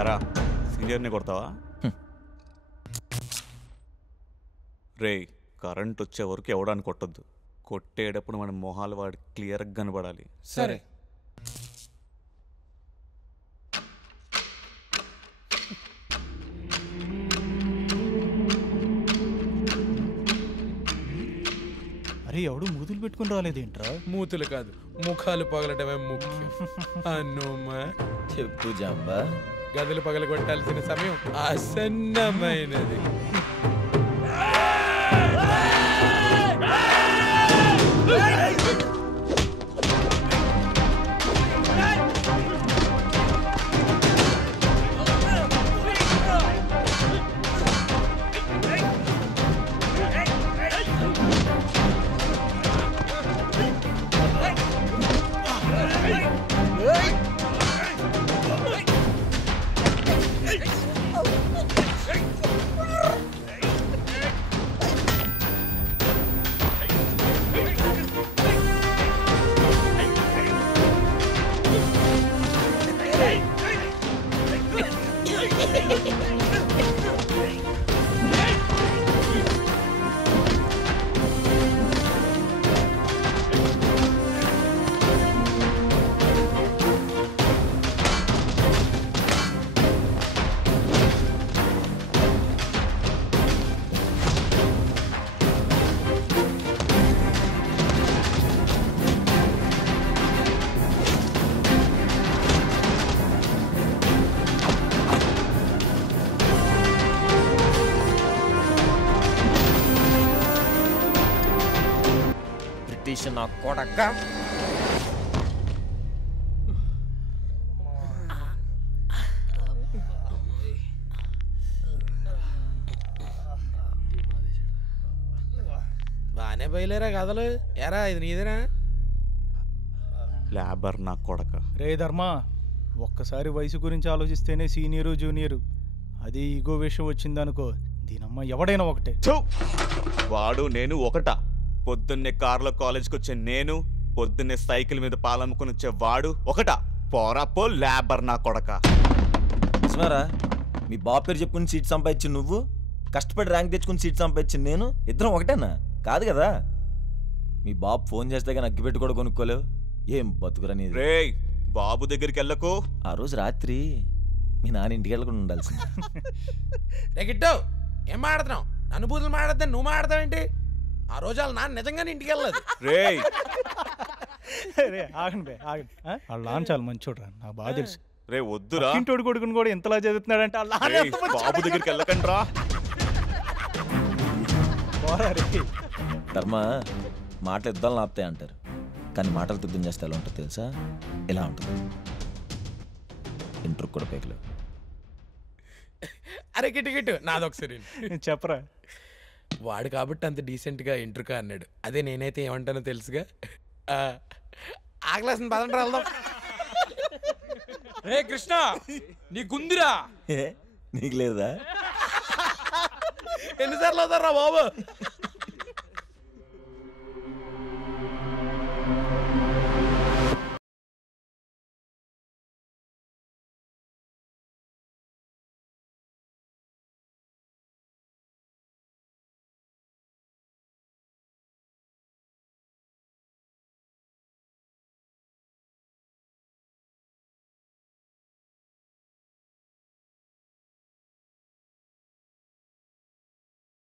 యారా సీనియర్ని కొడతావా? రే కరెంట్ వచ్చే వరకు ఎవడానికి కొట్టద్దు. కొట్టేటప్పుడు మన మొహాలు వాడి క్లియర్గా కనబడాలి. సరే. అరే ఎవడు మూతులు పెట్టుకుని రాలేదేంట్రా? మూతులు కాదు ముఖాలు పగలటమే ముఖ్యం. అన్నోమా చెప్పు జాంబా. గదులు పగల కొట్టాల్సిన సమయం ఆసన్నమైనది. నా కొడక బానే బయలేరా కథలు. ఎరా ఇది నీదేనా? లేబర్ నా కొడక. రే ధర్మ, ఒక్కసారి వయసు గురించి ఆలోచిస్తేనే సీనియరు జూనియరు. అది ఈగో విషయం వచ్చిందనుకో దీనమ్మ ఎవడైనా ఒకటే. వాడు నేను ఒకటా? పొద్దున్నే కారులో కాలేజ్కి వచ్చే నేను, పొద్దున్నే సైకిల్ మీద పాలమ్ముకుని వచ్చే వాడు ఒకటా? పోరాపో లేబర్ నా కొడక. నిజమారా? మీ బాబు పేరు చెప్పుకుని సీట్ సంపాదించి నువ్వు, కష్టపడి ర్యాంక్ తెచ్చుకుని సీట్ సంపాదించి నేను, ఇద్దరం ఒకటేనా? కాదు కదా. మీ బాబు ఫోన్ చేస్తే కానీ అగ్గిపెట్టి కూడా కొనుక్కోలేవు. ఏం బతుకురా నీది. రే బాబు దగ్గరికి వెళ్ళకు. ఆ రోజు రాత్రి మీ నాన్న ఇంటికి వెళ్ళకుండా ఉండాల్సింది. గిట్టో ఏం మాట్లాడుతున్నావు? నన్ను బూతులు మాట్లాడతాను, నువ్వు మాట్లాడతావేంటి? ఆ రోజు వాళ్ళ నాన్న నిజంగానే ఇంటికి వెళ్ళలేదు. రే ఆగండి ఆగండి. వాళ్ళ నాన్న చాలా మంచోడు రా, నాకు బాగా తెలుసు. రే వద్దురా. ఇంటోడు కొడుకుని కూడా ఎంతలా చదువుతున్నాడంటే బాబు దగ్గరికి వెళ్ళకండి రా. ధర్మ, మాటలు యుద్ధాలను ఆపుతాయి అంటారు, కానీ మాటలు యుద్ధం చేస్తే ఎలా ఉంటుంది తెలుసా? ఇలా ఉంటుంది. ఇంటర్ కూడా పేకలేవు. అరే గిట్టు నాదొకసారి చెప్పరా. వాడు కాబట్టి అంత డీసెంట్గా ఇంటర్కా అన్నాడు. అదే నేనైతే ఏమంటానో తెలుసుగా. ఆకలేసిన పదండి వెళ్దాం. రే కృష్ణ నీకుందిరా? నీకు లేదా? ఎన్నిసార్లు అవుతారా బాబు?